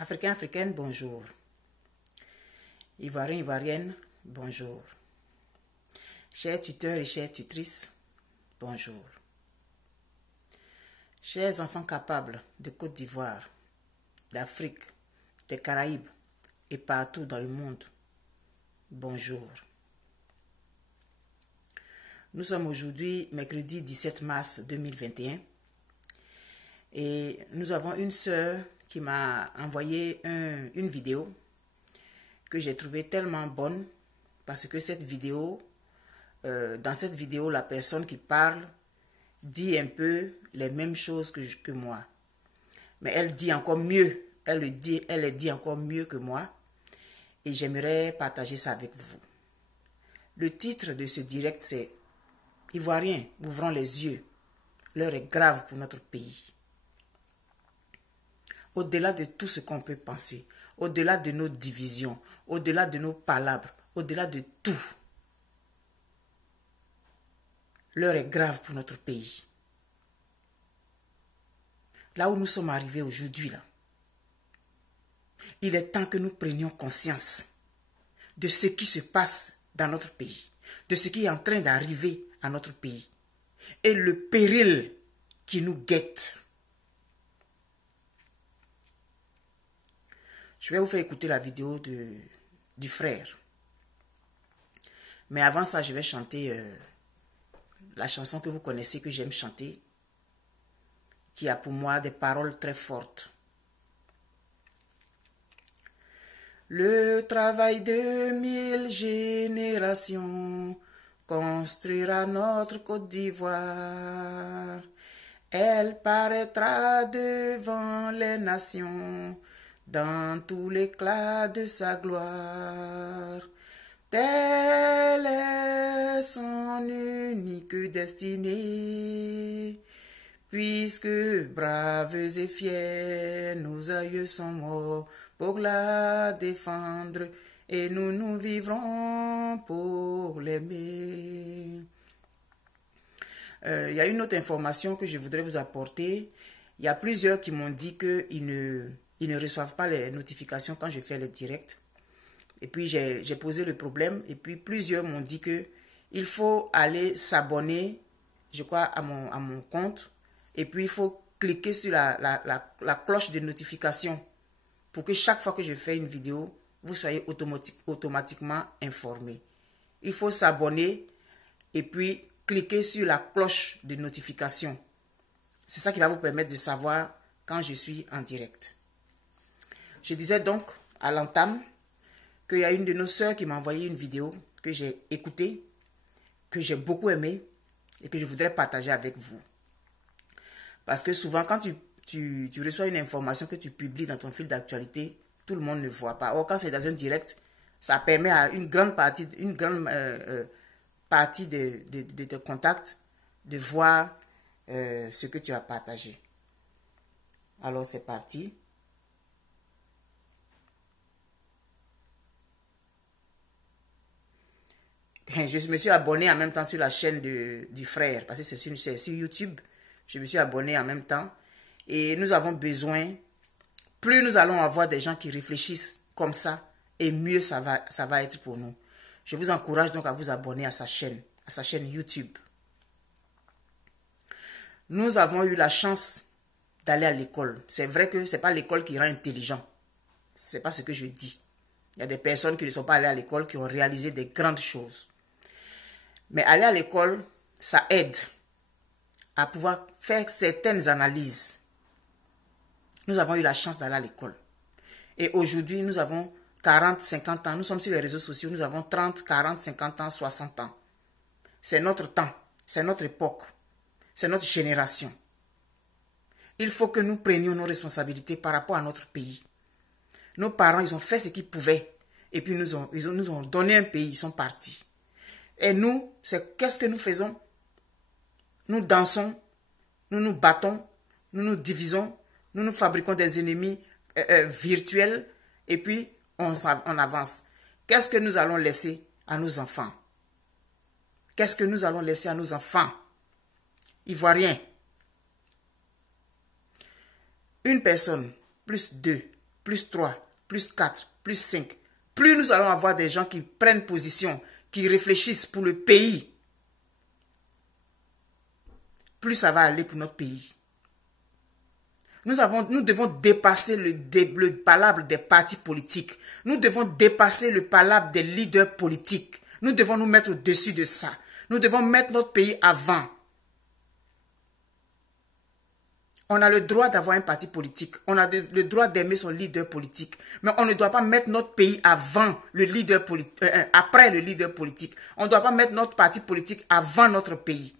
Africains, Africaines, bonjour. Ivoiriens, Ivoiriennes, bonjour. Chers tuteurs et chères tutrices, bonjour. Chers enfants capables de Côte d'Ivoire, d'Afrique, des Caraïbes et partout dans le monde, bonjour. Nous sommes aujourd'hui mercredi 17 mars 2021 et nous avons une sœur qui m'a envoyé une vidéo que j'ai trouvée tellement bonne parce que cette vidéo, dans cette vidéo, la personne qui parle dit un peu les mêmes choses que moi. Mais elle dit encore mieux, elle le dit encore mieux que moi et j'aimerais partager ça avec vous. Le titre de ce direct c'est « Ivoiriens, ouvrons les yeux, l'heure est grave pour notre pays ». Au-delà de tout ce qu'on peut penser, au-delà de nos divisions, au-delà de nos palabres, au-delà de tout, l'heure est grave pour notre pays. Là où nous sommes arrivés aujourd'hui, là, il est temps que nous prenions conscience de ce qui se passe dans notre pays, de ce qui est en train d'arriver à notre pays et le péril qui nous guette. Je vais vous faire écouter la vidéo du frère. Mais avant ça, je vais chanter la chanson que vous connaissez, que j'aime chanter, qui a pour moi des paroles très fortes. Le travail de 1000 générations construira notre Côte d'Ivoire. Elle paraîtra devant les nations dans tout l'éclat de sa gloire. Telle est son unique destinée, puisque braves et fiers, nos aïeux sont morts pour la défendre, et nous vivrons pour l'aimer. Il y a une autre information que je voudrais vous apporter. Il y a plusieurs qui m'ont dit qu'ils ne reçoivent pas les notifications quand je fais les directs. Et puis j'ai posé le problème. Et puis plusieurs m'ont dit qu'il faut aller s'abonner, je crois, à mon compte. Et puis il faut cliquer sur la cloche de notification pour que chaque fois que je fais une vidéo, vous soyez automatiquement informé. Il faut s'abonner et puis cliquer sur la cloche de notification. C'est ça qui va vous permettre de savoir quand je suis en direct. Je disais donc à l'entame qu'il y a une de nos sœurs qui m'a envoyé une vidéo que j'ai écoutée, que j'ai beaucoup aimée et que je voudrais partager avec vous. Parce que souvent quand tu reçois une information que tu publies dans ton fil d'actualité, tout le monde ne voit pas. Or quand c'est dans un direct, ça permet à une grande partie de tes contacts de voir ce que tu as partagé. Alors c'est parti. Je me suis abonné en même temps sur la chaîne du frère, parce que c'est sur YouTube. Je me suis abonné en même temps. Et nous avons besoin, plus nous allons avoir des gens qui réfléchissent comme ça, et mieux ça va être pour nous. Je vous encourage donc à vous abonner à sa chaîne YouTube. Nous avons eu la chance d'aller à l'école. C'est vrai que ce n'est pas l'école qui rend intelligent. Ce n'est pas ce que je dis. Il y a des personnes qui ne sont pas allées à l'école qui ont réalisé des grandes choses. Mais aller à l'école, ça aide à pouvoir faire certaines analyses. Nous avons eu la chance d'aller à l'école. Et aujourd'hui, nous avons 40, 50 ans. Nous sommes sur les réseaux sociaux. Nous avons 30, 40, 50 ans, 60 ans. C'est notre temps. C'est notre époque. C'est notre génération. Il faut que nous prenions nos responsabilités par rapport à notre pays. Nos parents, ils ont fait ce qu'ils pouvaient. Et puis, ils nous ont donné un pays. Ils sont partis. Et nous, qu'est-ce que nous faisons? Nous dansons, nous nous battons, nous nous divisons, nous nous fabriquons des ennemis virtuels et puis on avance. Qu'est-ce que nous allons laisser à nos enfants? Qu'est-ce que nous allons laisser à nos enfants? Ivoiriens. Une personne, plus deux, plus 3, plus 4, plus 5, plus nous allons avoir des gens qui prennent position, qui réfléchissent pour le pays, plus ça va aller pour notre pays. Nous devons dépasser le palabre des partis politiques. Nous devons dépasser le palabre des leaders politiques. Nous devons nous mettre au-dessus de ça. Nous devons mettre notre pays avant. On a le droit d'avoir un parti politique. On a le droit d'aimer son leader politique. Mais on ne doit pas mettre notre pays avant le leader politique, après le leader politique. On ne doit pas mettre notre parti politique avant notre pays.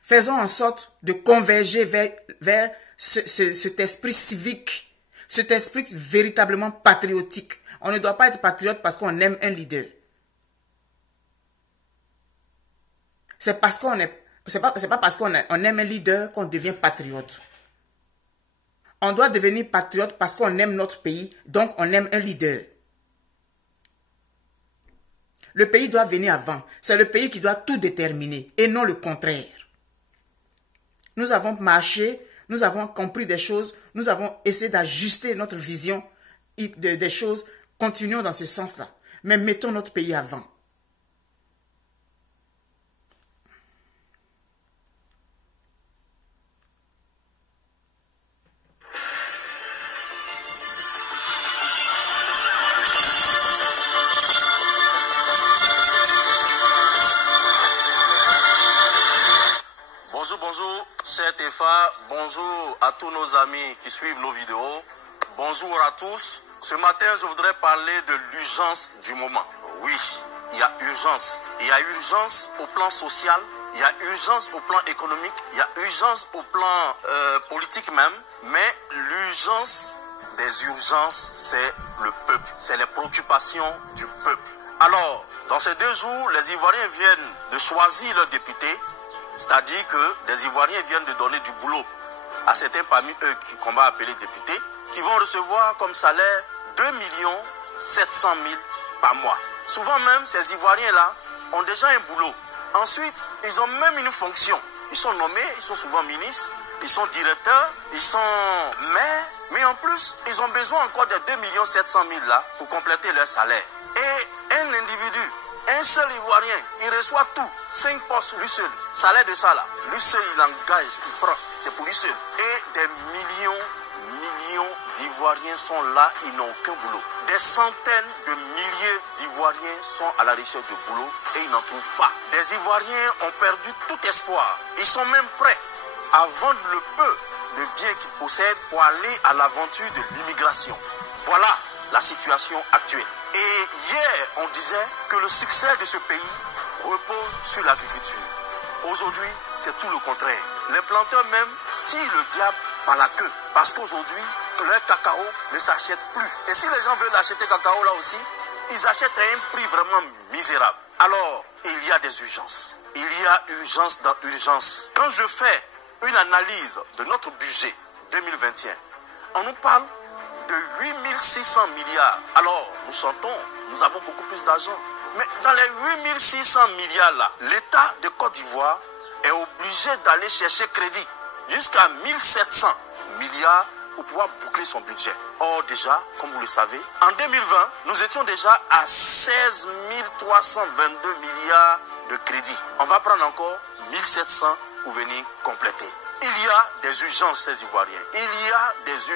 Faisons en sorte de converger vers cet esprit civique, cet esprit véritablement patriotique. On ne doit pas être patriote parce qu'on aime un leader. C'est parce qu'on est... C'est pas parce qu'on aime un leader qu'on devient patriote. On doit devenir patriote parce qu'on aime notre pays, donc on aime un leader. Le pays doit venir avant. C'est le pays qui doit tout déterminer et non le contraire. Nous avons marché, nous avons compris des choses, nous avons essayé d'ajuster notre vision des choses. Continuons dans ce sens-là. Mais mettons notre pays avant. Bonjour, c'est Tefa. Bonjour à tous nos amis qui suivent nos vidéos. Bonjour à tous. Ce matin, je voudrais parler de l'urgence du moment. Oui, il y a urgence. Il y a urgence au plan social, il y a urgence au plan économique, il y a urgence au plan politique même. Mais l'urgence des urgences, c'est le peuple. C'est les préoccupations du peuple. Alors, dans ces 2 jours, les Ivoiriens viennent de choisir leurs députés. C'est-à-dire que des Ivoiriens viennent de donner du boulot à certains parmi eux qu'on va appeler députés, qui vont recevoir comme salaire 2 700 000 par mois. Souvent même, ces Ivoiriens-là ont déjà un boulot. Ensuite, ils ont même une fonction. Ils sont nommés, ils sont souvent ministres, ils sont directeurs, ils sont maires, mais en plus, ils ont besoin encore de 2 700 000 là pour compléter leur salaire. Et un individu, un seul Ivoirien, il reçoit tout, 5 postes, lui seul. Salaire de ça là, lui seul il engage, il prend, c'est pour lui seul. Et des millions d'Ivoiriens sont là, ils n'ont aucun boulot. Des centaines de milliers d'Ivoiriens sont à la recherche de boulot et ils n'en trouvent pas. Des Ivoiriens ont perdu tout espoir. Ils sont même prêts à vendre le peu de biens qu'ils possèdent pour aller à l'aventure de l'immigration. Voilà la situation actuelle. Et hier, on disait que le succès de ce pays repose sur l'agriculture. Aujourd'hui, c'est tout le contraire. Les planteurs même tirent le diable par la queue. Parce qu'aujourd'hui, leur cacao ne s'achète plus. Et si les gens veulent acheter cacao là aussi, ils achètent à un prix vraiment misérable. Alors, il y a des urgences. Il y a urgence dans urgence. Quand je fais une analyse de notre budget 2021, on nous parle de 8 600 milliards. Alors, nous sentons, nous avons beaucoup plus d'argent. Mais dans les 8 600 milliards là, l'État de Côte d'Ivoire est obligé d'aller chercher crédit jusqu'à 1700 milliards pour pouvoir boucler son budget. Or déjà, comme vous le savez, en 2020, nous étions déjà à 16 322 milliards de crédit. On va prendre encore 1700 pour venir compléter. Il y a des urgences, ces Ivoiriens. Il y a des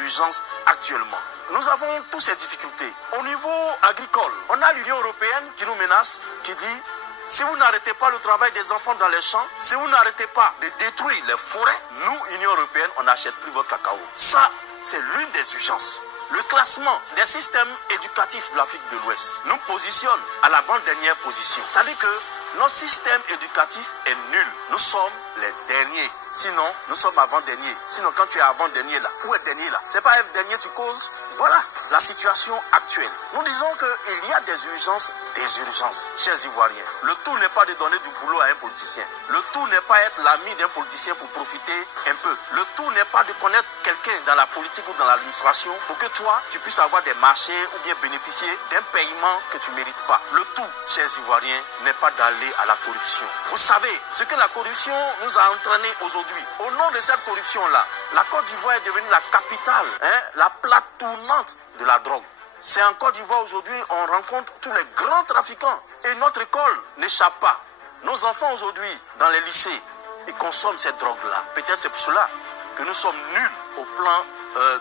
urgences actuellement. Nous avons toutes ces difficultés. Au niveau agricole, on a l'Union européenne qui nous menace, qui dit, si vous n'arrêtez pas le travail des enfants dans les champs, si vous n'arrêtez pas de détruire les forêts, nous, Union européenne, on n'achète plus votre cacao. Ça, c'est l'une des urgences. Le classement des systèmes éducatifs de l'Afrique de l'Ouest nous positionne à l'avant-dernière position. Ça veut dire que notre système éducatif est nul. Nous sommes les derniers. Sinon, nous sommes avant-derniers. Sinon, quand tu es avant-dernier là, où est dernier là? C'est pas F dernier, tu causes. Voilà la situation actuelle. Nous disons qu'il y a des urgences des urgences. Chers Ivoiriens, le tout n'est pas de donner du boulot à un politicien. Le tout n'est pas être l'ami d'un politicien pour profiter un peu. Le tout n'est pas de connaître quelqu'un dans la politique ou dans l'administration pour que toi, tu puisses avoir des marchés ou bien bénéficier d'un paiement que tu ne mérites pas. Le tout, chers Ivoiriens, n'est pas d'aller à la corruption. Vous savez, ce que la corruption nous a entraîné aujourd'hui. Au nom de cette corruption-là, la Côte d'Ivoire est devenue la capitale, la plaque tournante de la drogue. C'est en Côte d'Ivoire aujourd'hui, on rencontre tous les grands trafiquants. Et notre école n'échappe pas. Nos enfants aujourd'hui, dans les lycées, ils consomment cette drogue-là. Peut-être c'est pour cela que nous sommes nuls au plan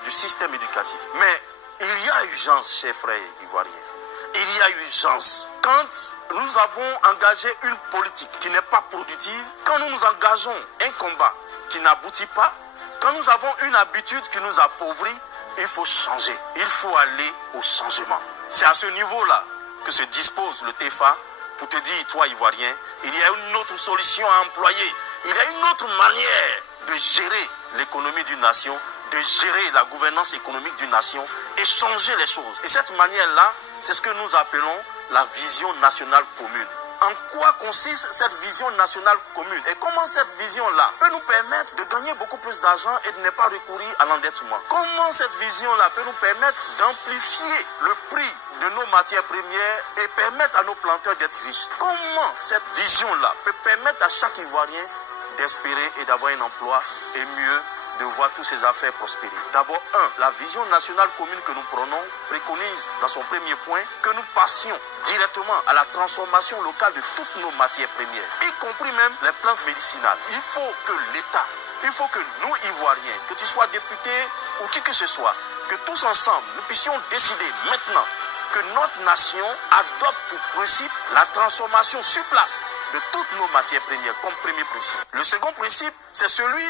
du système éducatif. Mais il y a urgence, chers frères ivoiriens. Il y a urgence. Quand nous avons engagé une politique qui n'est pas productive, quand nous nous engageons un combat qui n'aboutit pas, quand nous avons une habitude qui nous appauvrit, il faut changer. Il faut aller au changement. C'est à ce niveau-là que se dispose le TEFA pour te dire, toi, Ivoirien, il y a une autre solution à employer. Il y a une autre manière de gérer l'économie d'une nation, de gérer la gouvernance économique d'une nation et changer les choses. Et cette manière-là, c'est ce que nous appelons la vision nationale commune. En quoi consiste cette vision nationale commune et comment cette vision-là peut nous permettre de gagner beaucoup plus d'argent et de ne pas recourir à l'endettement? Comment cette vision-là peut nous permettre d'amplifier le prix de nos matières premières et permettre à nos planteurs d'être riches? Comment cette vision-là peut permettre à chaque Ivoirien d'espérer et d'avoir un emploi et mieux de voir toutes ces affaires prospérer? D'abord, la vision nationale commune que nous prenons préconise dans son premier point que nous passions directement à la transformation locale de toutes nos matières premières, y compris même les plantes médicinales. Il faut que l'État, il faut que nous, Ivoiriens, que tu sois député ou qui que ce soit, que tous ensemble, nous puissions décider maintenant que notre nation adopte pour principe la transformation sur place de toutes nos matières premières comme premier principe. Le second principe, c'est celui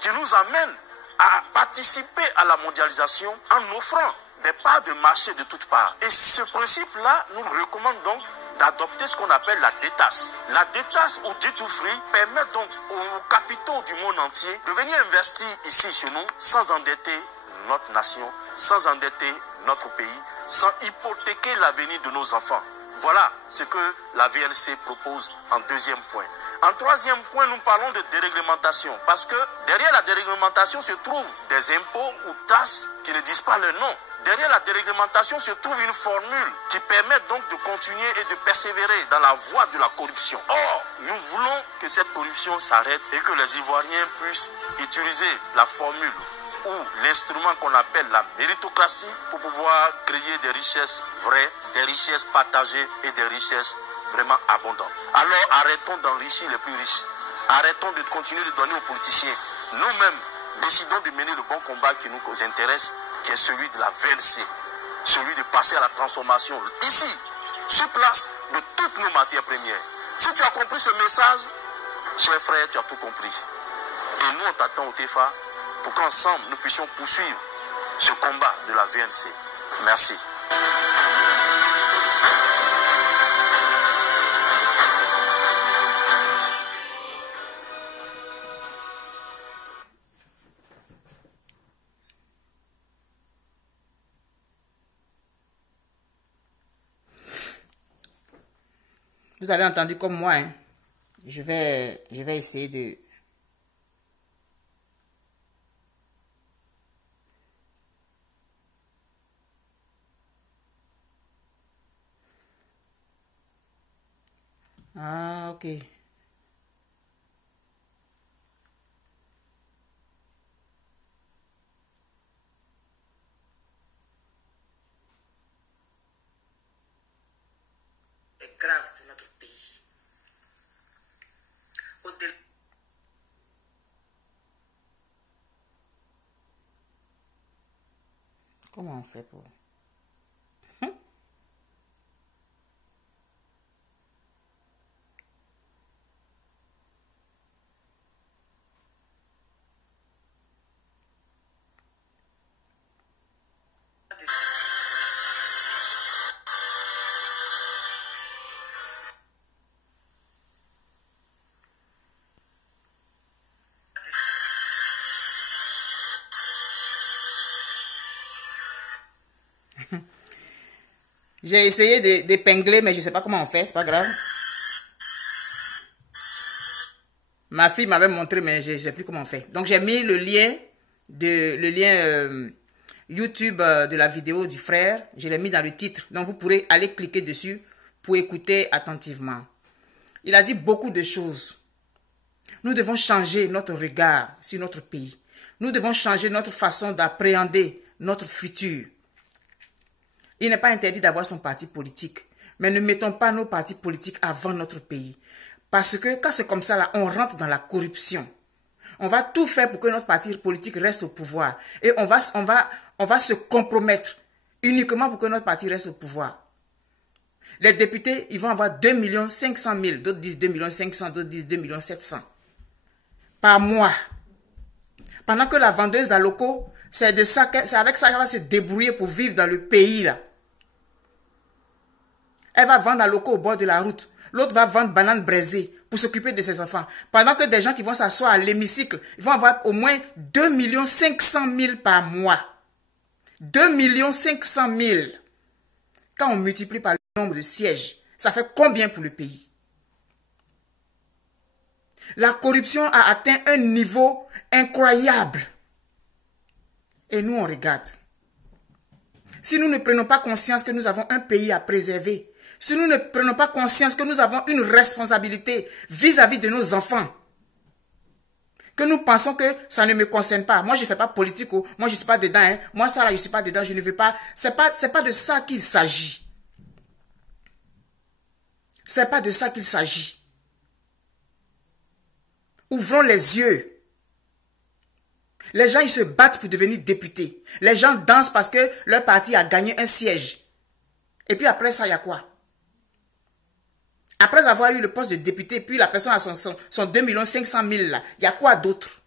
qui nous amène à participer à la mondialisation en offrant des parts de marché de toutes parts. Et ce principe-là nous recommande donc d'adopter ce qu'on appelle la détasse. La détasse ou duty free permet donc aux capitaux du monde entier de venir investir ici chez nous sans endetter notre nation, sans endetter notre pays, sans hypothéquer l'avenir de nos enfants. Voilà ce que la VLC propose en deuxième point. En troisième point, nous parlons de déréglementation, parce que derrière la déréglementation se trouvent des impôts ou taxes qui ne disent pas le nom. Derrière la déréglementation se trouve une formule qui permet donc de continuer et de persévérer dans la voie de la corruption. Or, nous voulons que cette corruption s'arrête et que les Ivoiriens puissent utiliser la formule ou l'instrument qu'on appelle la méritocratie pour pouvoir créer des richesses vraies, des richesses partagées et des richesses vraiment abondantes. Alors arrêtons d'enrichir les plus riches. Arrêtons de continuer de donner aux politiciens. Nous-mêmes, décidons de mener le bon combat qui nous intéresse, qui est celui de la VLC, celui de passer à la transformation ici, sur place, de toutes nos matières premières. Si tu as compris ce message, cher frère, tu as tout compris. Et nous, on t'attend au TEFA pour qu'ensemble, nous puissions poursuivre ce combat de la VLC. Merci. Vous avez entendu comme moi, hein? Je vais essayer de... Ah, ok. Est grave pour notre pays. Au-delà. Comment on fait pour... J'ai essayé d'épingler, mais je ne sais pas comment on fait, c'est pas grave. Ma fille m'avait montré, mais je ne sais plus comment on fait. Donc, j'ai mis le lien YouTube de la vidéo du frère. Je l'ai mis dans le titre. Donc, vous pourrez aller cliquer dessus pour écouter attentivement. Il a dit beaucoup de choses. Nous devons changer notre regard sur notre pays. Nous devons changer notre façon d'appréhender notre futur. Il n'est pas interdit d'avoir son parti politique. Mais ne mettons pas nos partis politiques avant notre pays. Parce que quand c'est comme ça, là, on rentre dans la corruption. On va tout faire pour que notre parti politique reste au pouvoir. Et on va se compromettre uniquement pour que notre parti reste au pouvoir. Les députés, ils vont avoir 2 500 000. D'autres disent 2 500 000, d'autres disent 2 700 000 par mois. Pendant que la vendeuse d'Aloco, c'est avec ça qu'elle va se débrouiller pour vivre dans le pays, là. Elle va vendre Aloco au bord de la route. L'autre va vendre banane braisée pour s'occuper de ses enfants. Pendant que des gens qui vont s'asseoir à l'hémicycle, ils vont avoir au moins 2 500 000 par mois. 2 500 000. Quand on multiplie par le nombre de sièges, ça fait combien pour le pays? La corruption a atteint un niveau incroyable. Et nous, on regarde. Si nous ne prenons pas conscience que nous avons un pays à préserver, si nous ne prenons pas conscience que nous avons une responsabilité vis-à-vis de nos enfants, que nous pensons que ça ne me concerne pas. Moi, je ne fais pas politique. Moi, je ne suis pas dedans. Hein. Moi, ça, là, je ne suis pas dedans. Je ne veux pas. C'est pas de ça qu'il s'agit. C'est pas de ça qu'il s'agit. Ouvrons les yeux. Les gens, ils se battent pour devenir députés. Les gens dansent parce que leur parti a gagné un siège. Et puis après ça, il y a quoi? Après avoir eu le poste de député, puis la personne a son 2 500 000 là. Il y a quoi d'autre?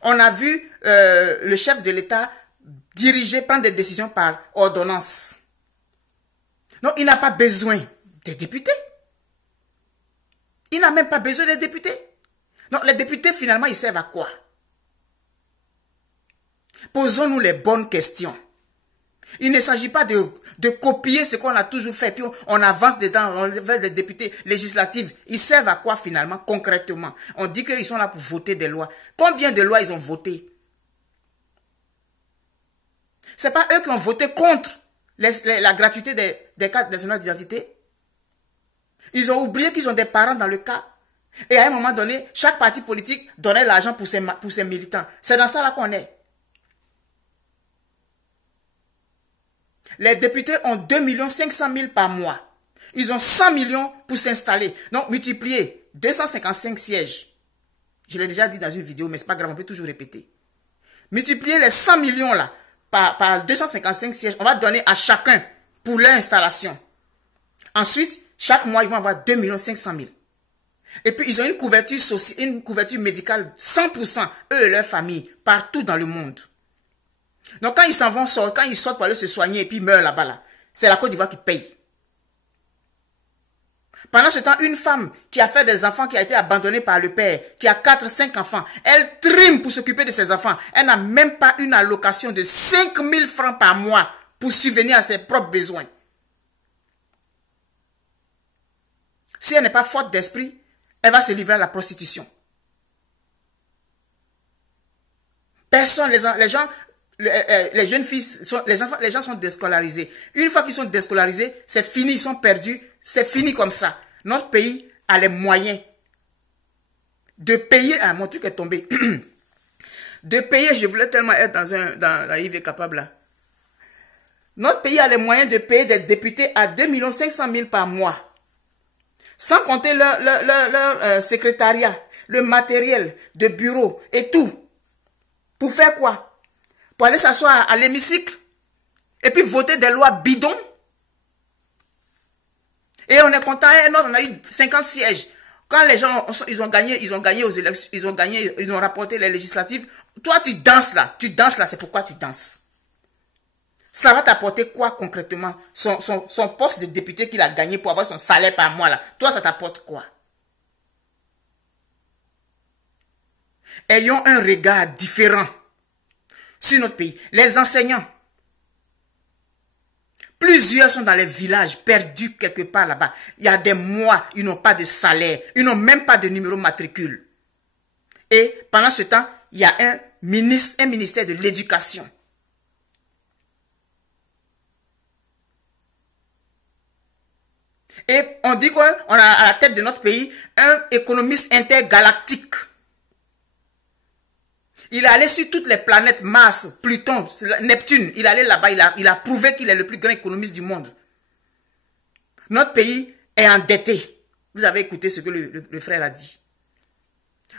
On a vu le chef de l'État prendre des décisions par ordonnance. Non, il n'a pas besoin des députés. Il n'a même pas besoin des députés. Donc les députés, finalement, ils servent à quoi? Posons-nous les bonnes questions. Il ne s'agit pas de copier ce qu'on a toujours fait, puis on avance dedans, on veut des députés législatifs. Ils servent à quoi finalement, concrètement? On dit qu'ils sont là pour voter des lois. Combien de lois ils ont voté? Ce n'est pas eux qui ont voté contre la gratuité des cartes nationales d'identité. Ils ont oublié qu'ils ont des parents dans le cas. Et à un moment donné, chaque parti politique donnait l'argent pour ses militants. C'est dans ça là qu'on est. Les députés ont 2 500 000 par mois. Ils ont 100 millions pour s'installer. Donc, multiplier 255 sièges. Je l'ai déjà dit dans une vidéo, mais ce n'est pas grave, on peut toujours répéter. Multiplier les 100 millions là par 255 sièges, on va donner à chacun pour leur installation. Ensuite, chaque mois, ils vont avoir 2 500 000. Et puis, ils ont une couverture sociale, une couverture médicale 100%, eux et leur famille, partout dans le monde. Donc, quand ils s'en vont, quand ils sortent pour aller se soigner et puis meurent là-bas, là, c'est la Côte d'Ivoire qui paye. Pendant ce temps, une femme qui a fait des enfants, qui a été abandonnée par le père, qui a 4-5 enfants, elle trime pour s'occuper de ses enfants. Elle n'a même pas une allocation de 5 000 francs par mois pour subvenir à ses propres besoins. Si elle n'est pas forte d'esprit, elle va se livrer à la prostitution. Personne, les jeunes filles, les gens sont déscolarisés. Une fois qu'ils sont déscolarisés, c'est fini, ils sont perdus, c'est fini comme ça. Notre pays a les moyens de payer, ah mon truc est tombé, de payer, je voulais tellement être dans IV capable là. Notre pays a les moyens de payer des députés à 2 500 000 par mois. Sans compter leur secrétariat, le matériel de bureau et tout. Pour faire quoi? Pour aller s'asseoir à l'hémicycle et puis voter des lois bidons. Et on est content, on a eu 50 sièges. Quand les gens ils ont gagné aux élections, ils ont rapporté les législatives. Toi tu danses là, c'est pourquoi tu danses. Ça va t'apporter quoi concrètement? Son poste de député qu'il a gagné pour avoir son salaire par mois là. Toi ça t'apporte quoi? Ayons un regard différent sur notre pays. Les enseignants. Plusieurs sont dans les villages, perdus quelque part là-bas. Il y a des mois, ils n'ont pas de salaire. Ils n'ont même pas de numéro matricule. Et pendant ce temps, il y a un ministère de l'éducation. Et on dit qu'on a à la tête de notre pays un économiste intergalactique. Il est allé sur toutes les planètes, Mars, Pluton, Neptune. Il est allé là-bas, il a prouvé qu'il est le plus grand économiste du monde. Notre pays est endetté. Vous avez écouté ce que le frère a dit.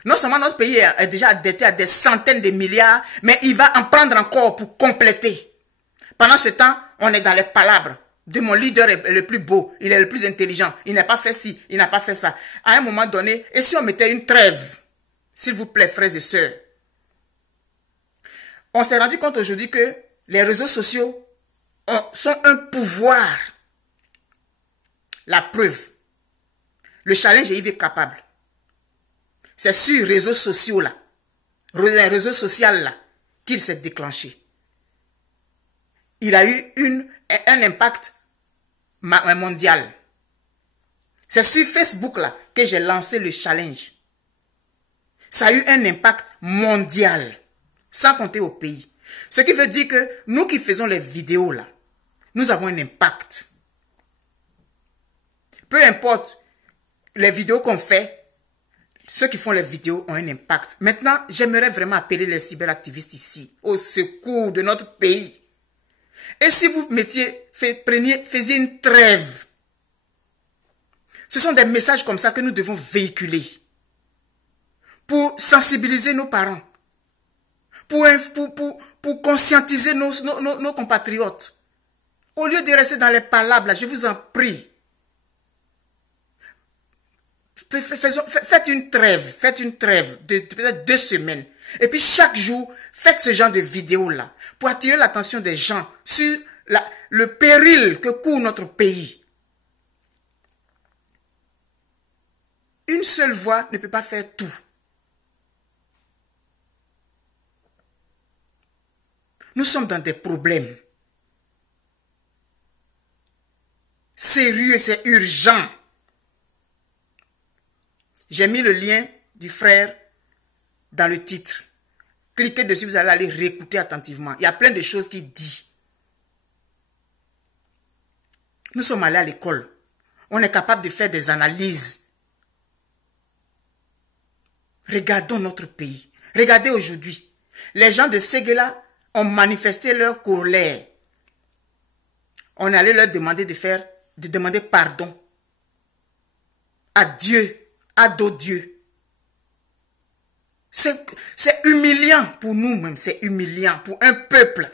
Non seulement notre pays est déjà endetté à des centaines de milliards, mais il va en prendre encore pour compléter. Pendant ce temps, on est dans les palabres. De mon leader est le plus beau, il est le plus intelligent, il n'a pas fait ci, il n'a pas fait ça. À un moment donné, et si on mettait une trêve, s'il vous plaît, frères et sœurs, on s'est rendu compte aujourd'hui que les réseaux sociaux sont un pouvoir. La preuve, le challenge est capable. C'est sur les réseaux sociaux là, les réseaux sociaux là, qu'il s'est déclenché. Il a eu un impact mondial. C'est sur Facebook là que j'ai lancé le challenge. Ça a eu un impact mondial, sans compter au pays. Ce qui veut dire que nous qui faisons les vidéos là, nous avons un impact. Peu importe les vidéos qu'on fait, ceux qui font les vidéos ont un impact. Maintenant, j'aimerais vraiment appeler les cyberactivistes ici, au secours de notre pays. Et si vous faisiez une trêve, ce sont des messages comme ça que nous devons véhiculer pour sensibiliser nos parents, pour conscientiser nos compatriotes. Au lieu de rester dans les palabres, là, je vous en prie, faites une trêve de peut-être 2 semaines. Et puis chaque jour, faites ce genre de vidéos-là pour attirer l'attention des gens sur le péril que court notre pays. Une seule voix ne peut pas faire tout. Nous sommes dans des problèmes sérieux, c'est urgent. J'ai mis le lien du frère dans le titre. Cliquez dessus, vous allez aller réécouter attentivement. Il y a plein de choses qu'il dit. Nous sommes allés à l'école. On est capable de faire des analyses. Regardons notre pays. Regardez aujourd'hui. Les gens de Séguéla ont manifesté leur colère. On est allé leur demander de demander pardon à Dieu, à d'autres dieux. C'est humiliant pour nous-mêmes, c'est humiliant pour un peuple.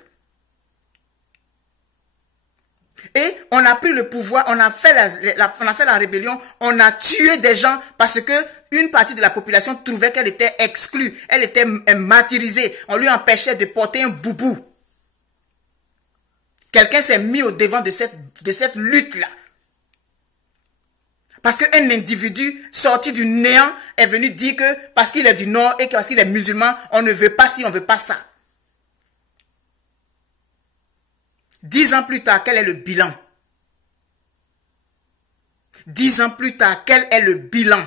Et on a pris le pouvoir, on a fait la rébellion, on a tué des gens parce que une partie de la population trouvait qu'elle était exclue, elle était martyrisée, on lui empêchait de porter un boubou. Quelqu'un s'est mis au devant de cette lutte-là. Parce qu'un individu sorti du néant est venu dire que parce qu'il est du Nord et parce qu'il est musulman, on ne veut pas ci, on ne veut pas ça. 10 ans plus tard, quel est le bilan? 10 ans plus tard, quel est le bilan?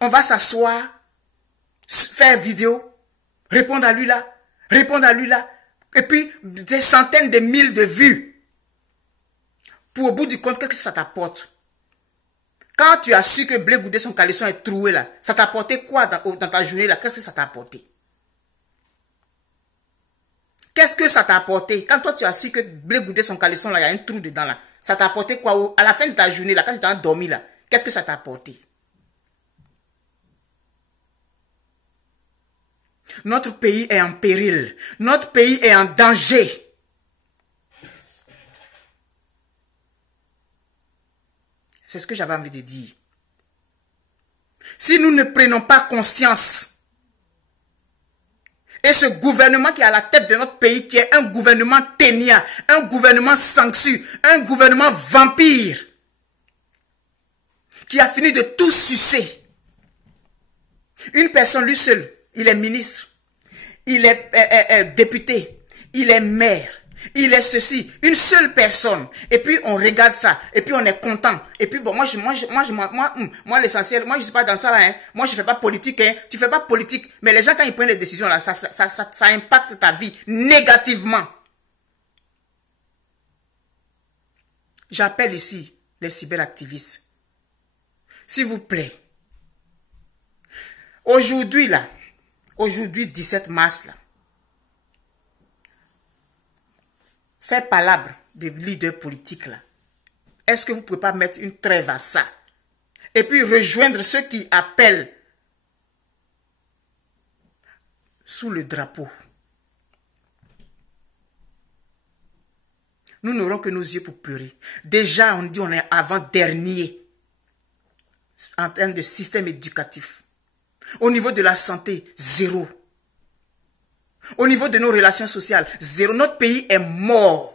On va s'asseoir, faire vidéo, répondre à lui là, et puis des centaines de mille de vues. Pour au bout du compte, qu'est-ce que ça t'apporte? Quand tu as su que Blé Goudé, son caleçon est troué là, ça t'a apporté quoi dans ta journée là? Qu'est-ce que ça t'a apporté? Qu'est-ce que ça t'a apporté? Quand toi tu as su que Blé Goudé, son caleçon là, il y a un trou dedans là, ça t'a apporté quoi? À la fin de ta journée là, quand tu t'es endormi là, qu'est-ce que ça t'a apporté? Notre pays est en péril. Notre pays est en danger. C'est ce que j'avais envie de dire. Si nous ne prenons pas conscience, et ce gouvernement qui est à la tête de notre pays, qui est un gouvernement ténia, un gouvernement sanctu, un gouvernement vampire, qui a fini de tout sucer. Une personne, lui seul, il est ministre, il est député, il est maire, il est ceci, une seule personne. Et puis on regarde ça, et puis on est content. Et puis bon, moi l'essentiel, moi je suis pas dans ça, hein. Moi je fais pas politique, hein. Tu fais pas politique, mais les gens quand ils prennent des décisions là, ça impacte ta vie négativement. J'appelle ici les cyberactivistes. S'il vous plaît. Aujourd'hui là, aujourd'hui 17 mars là, faire palabre des leaders politiques là. Est-ce que vous ne pouvez pas mettre une trêve à ça? Et puis rejoindre ceux qui appellent sous le drapeau. Nous n'aurons que nos yeux pour pleurer. Déjà, on dit on est avant-dernier en termes de système éducatif. Au niveau de la santé, zéro. Au niveau de nos relations sociales, zéro. Notre pays est mort.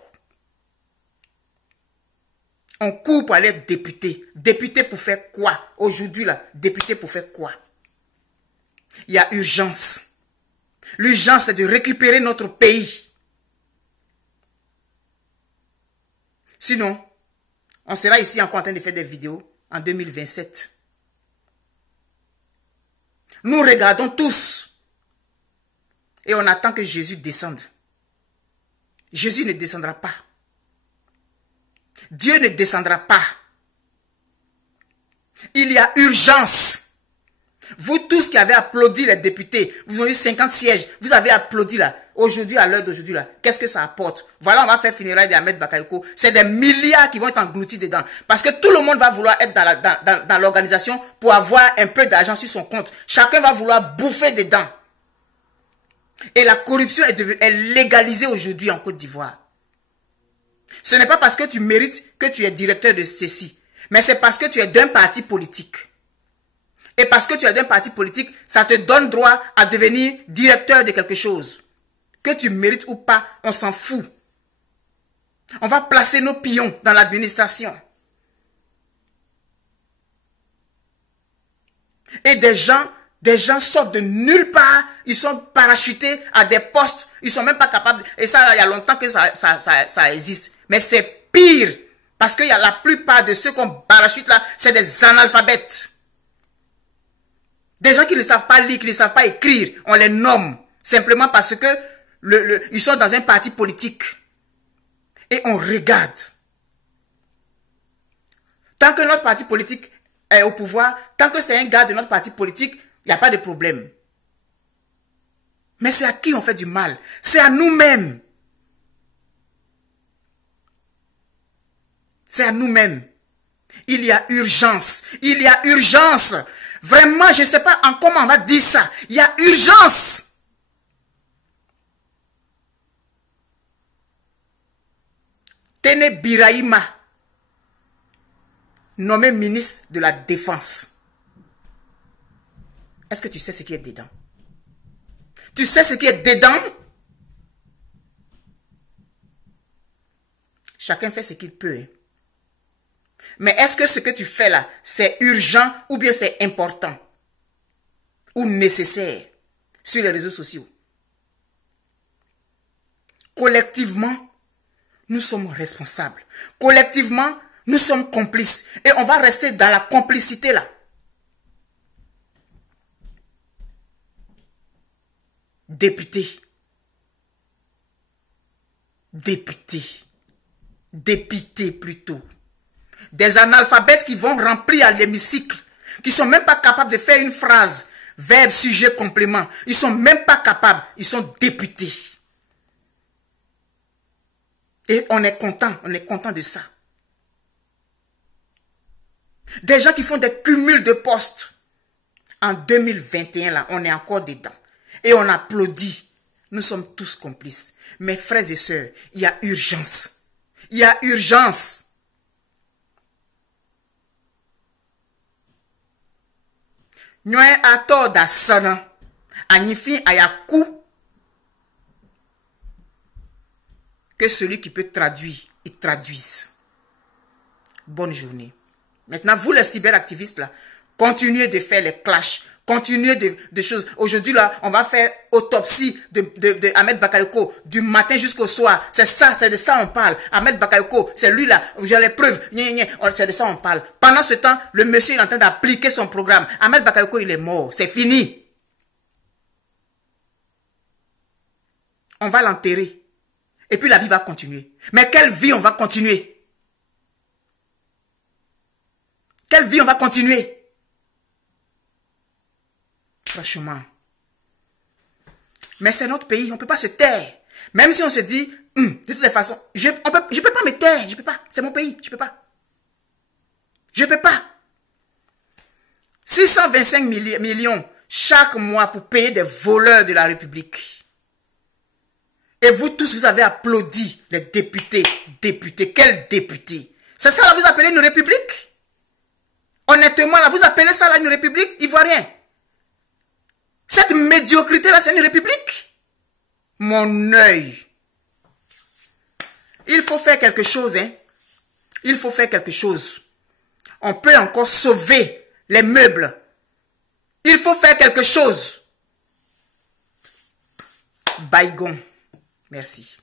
On court pour aller être député. Député pour faire quoi? Aujourd'hui, là, député pour faire quoi? Il y a urgence. L'urgence, c'est de récupérer notre pays. Sinon, on sera ici encore en train de faire des vidéos en 2027. Nous regardons tous et on attend que Jésus descende. Jésus ne descendra pas. Dieu ne descendra pas. Il y a urgence. Vous tous qui avez applaudi les députés, vous avez eu 50 sièges, vous avez applaudi là. Aujourd'hui, à l'heure d'aujourd'hui là, qu'est-ce que ça apporte? Voilà, on va faire funérailles d'Ahmed Bakayoko. C'est des milliards qui vont être engloutis dedans. Parce que tout le monde va vouloir être dans l'organisation pour avoir un peu d'argent sur son compte. Chacun va vouloir bouffer dedans. Et la corruption est légalisée aujourd'hui en Côte d'Ivoire. Ce n'est pas parce que tu mérites que tu es directeur de ceci, mais c'est parce que tu es d'un parti politique. Et parce que tu es d'un parti politique, ça te donne droit à devenir directeur de quelque chose. Que tu mérites ou pas, on s'en fout. On va placer nos pions dans l'administration. Et des gens sortent de nulle part, ils sont parachutés à des postes, ils sont même pas capables. Et ça, il y a longtemps que ça existe. Mais c'est pire, parce qu'il y a la plupart de ceux qu'on parachute là, c'est des analphabètes. Des gens qui ne savent pas lire, qui ne savent pas écrire, on les nomme. Simplement parce que ils sont dans un parti politique. Et on regarde. Tant que notre parti politique est au pouvoir, tant que c'est un gars de notre parti politique, il n'y a pas de problème. Mais c'est à qui on fait du mal? C'est à nous-mêmes. C'est à nous-mêmes. Il y a urgence. Il y a urgence. Vraiment, je ne sais pas comment on va dire ça. Il y a urgence. Tene Birahima, nommé ministre de la Défense. Est-ce que tu sais ce qui est dedans? Tu sais ce qui est dedans? Chacun fait ce qu'il peut. Mais est-ce que ce que tu fais là, c'est urgent ou bien c'est important? Ou nécessaire sur les réseaux sociaux? Collectivement, nous sommes responsables. Collectivement, nous sommes complices. Et on va rester dans la complicité là. Députés. Députés plutôt. Des analphabètes qui vont remplir à l'hémicycle, qui sont même pas capables de faire une phrase, verbe, sujet, complément. Ils sont même pas capables. Ils sont députés. Et on est content de ça. Des gens qui font des cumuls de postes. En 2021, là, on est encore dedans. Et on applaudit. Nous sommes tous complices. Mes frères et sœurs, il y a urgence. Il y a urgence. Nous a tort d'asana. Anifi ayaku. Que celui qui peut traduire, il traduise. Bonne journée. Maintenant, vous les cyberactivistes là, continuez de faire les clashs. Continuez des choses. Aujourd'hui, là, on va faire autopsie de Ahmed Bakayoko du matin jusqu'au soir. C'est ça, c'est de ça on parle. Ahmed Bakayoko, c'est lui là, j'ai les preuves. C'est de ça on parle. Pendant ce temps, le monsieur est en train d'appliquer son programme. Ahmed Bakayoko, il est mort. C'est fini. On va l'enterrer. Et puis la vie va continuer. Mais quelle vie on va continuer? Quelle vie on va continuer? Franchement. Mais c'est notre pays, on ne peut pas se taire. Même si on se dit, de toutes les façons, je peux pas me taire, je peux pas. C'est mon pays, je peux pas. Je peux pas. 625 millions chaque mois pour payer des voleurs de la République. Et vous tous, vous avez applaudi les députés. Députés, quels députés? C'est ça là, vous appelez une république? Honnêtement là, vous appelez ça là une république ivoirienne? Cette médiocrité-là, c'est une république? Mon œil. Il faut faire quelque chose, hein. Il faut faire quelque chose. On peut encore sauver les meubles. Il faut faire quelque chose. Bygone. Merci.